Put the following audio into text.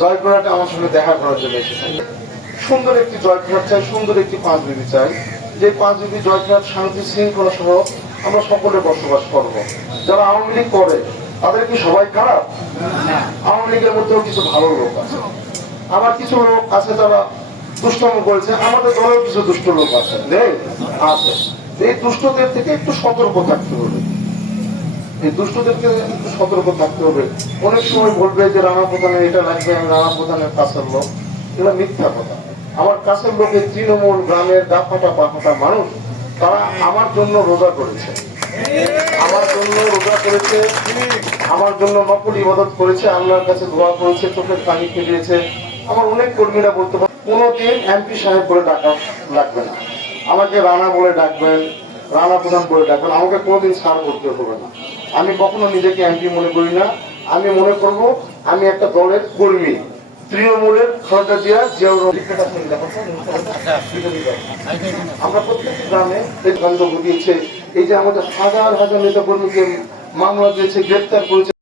জয়পুরহাটে আমার সঙ্গে দেখা করার জন্য এসেছেন। সুন্দর একটি জয়পুরহাট চাই সুন্দর একটি চাই। যে জয়পুরহাট শান্তি শৃঙ্খলা সহ আমরা সকলে বসবাস করব। যারা আওয়ামী লীগ করে তাদের কি সবাই খারাপ? আওয়ামী লীগের মধ্যেও কিছু ভালো লোক আছে। আবার কিছু লোক আছে যারা দুষ্টম করেছে আমাদের দলেও কিছু দুষ্ট লোক আছে। নেই? আছে। এই দুষ্টদের থেকে একটু সতর্ক থাকতে হবে। এই দুষ্টদেরকে একটু সতর্ক থাকতে হবে। অনেক সময় বলবে যে রানা প্রধানের এটা লাগবে আমি রানা প্রধানের কাছের লোক। এগুলো মিথ্যা কথা। আমার কাছের লোকের তৃণমূল গ্রামের গা ফাটা পা ফাটা মানুষ, তারা আমার জন্য রোজা করেছে। আমার জন্য রোজা করেছে, আমার জন্য নকল ইবাদত করেছে, আল্লাহর কাছে দোয়া করেছে, চোখের পানি ফিরিয়েছে আমার অনেক কর্মীরা বলতে পারে, কোনোদিন এমপি সাহেব বলে ডাকা লাগবে না। আমাকে রানা বলে ডাকবেন, রানা প্রধান বলে ডাকবেন, আমাকে কোনোদিন সার করতে হবে না। আমি কখনো নিজেকে এমপি মনে করি না। আমি মনে করব, আমি একটা দলের কর্মী। তৃণমূলের খালেদা জিয়া আমরা প্রত্যেকটি গ্রামে গন্ধ ঘটিয়েছে এই যে আমাদের হাজার হাজার নেতা কর্মীকে মামলা দিয়েছে, গ্রেপ্তার করেছে।